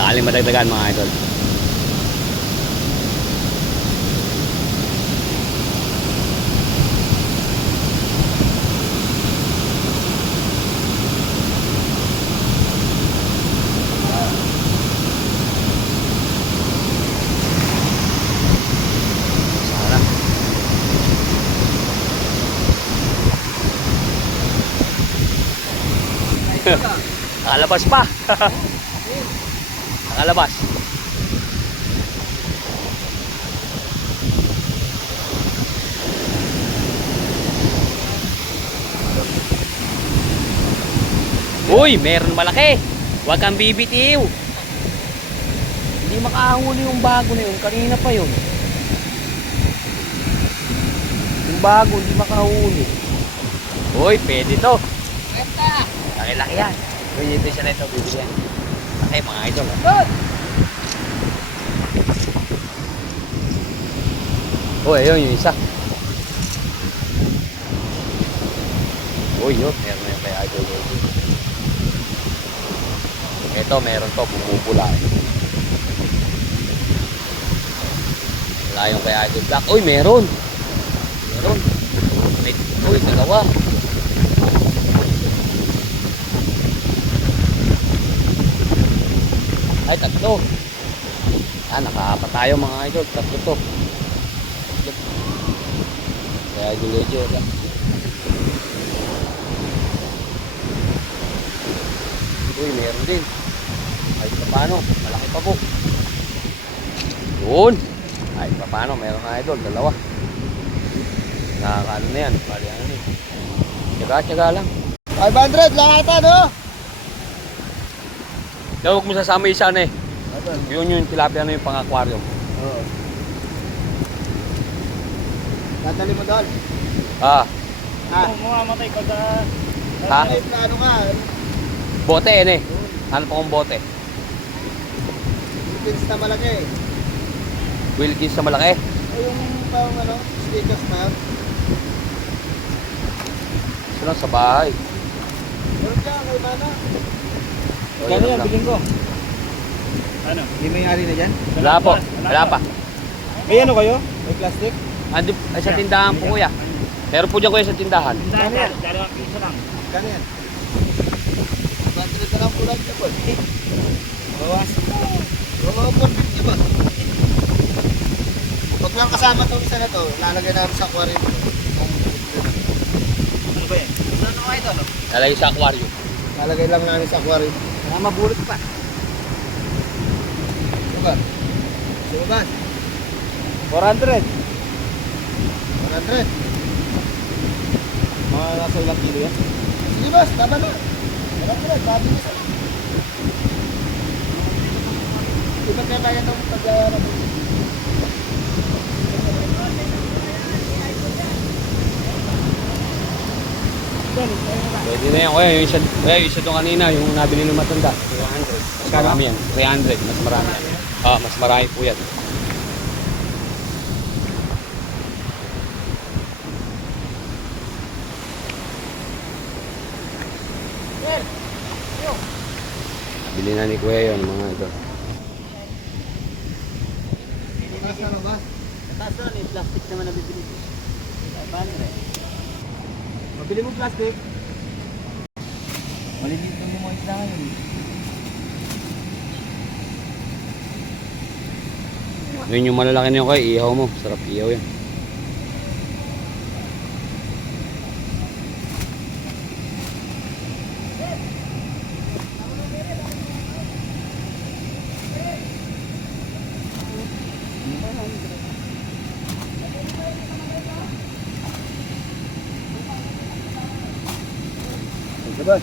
sakaling madagdagan mga idol. Nakalabas pa. Nakalabas. Uy, meron malaki. Huwag kang bibitiw. Hindi makahuli yung bago na yun. Kanina pa yun. Yung bago, hindi makahuli. Uy, pwede to. Laki-laki yan. Uy, dito siya na ito, bibigyan. Laki mga idol. Uy, ayun yung isa. Uy, yun. Meron na yung kay idol. Ito, meron to. Bumubula eh. Wala yung kay idol black. Uy, meron. Meron. Uy, dalawa. Ay, tatlo. Nakaapat tayo mga idol. Tatlo to. Kaya idol. Uy, meron din. Ay, paano? Malaki pa po. Yun. Ay, paano? Meron na idol. Dalawa. Nakakaano na yan. Bali ano eh. Tsaga lang. 500 lahat ano? Kaya huwag mo sasama isa na eh. Yun yung tilapia na yung pang-aquarium. Oo. Dadali mo doon. Mamatay ka sa... Ha? Ano nga? Bote yan eh. Ano pa kong bote? Pins na malaki. Wilkins na malaki. O yung pang ano, stickers na yun. Ito lang sa bahay. Meron ka, kay Mana. Kano yan, bilhin ko? Ano? Hindi may ari na dyan? Wala po. Wala pa. May ano kayo? May plastic? Andi, ay, sa tindahan po kuya. Meron po dyan kuya sa tindahan. Kano yan? Dalawang piso lang. Kano yan? 100 na lang po lang siya po. Bawas. Oo, 450 ba? Huwag lang kasama itong isa na to, lalagay namin sa aquarium. Ano ba yan? Ano kayo ito? Lalagay sa aquarium. Lalagay lang namin sa aquarium. Mabulot pa. Diba? Diba ba? 400. 100. Mga nasa ilang kilo yan? Sige boss, tama na. 100, mabilis na. Iba kaya tayo itong pag-aarap. Pwede na yan kuya. Yung isa doon kanina, yung nabili ng matanda. 300. Mas marami yan. 300. Mas marami yan. Mas marami po yan. Bili na ni kuya yun mga ito. Taas na ba? Taas na, may plastic naman na bibili. 500. Mabili mo plastic. Maliliit na mga isda ngayon. Yun yung malalaki na yung kaya, ihaw mo. Sarap ihaw yan. Diba?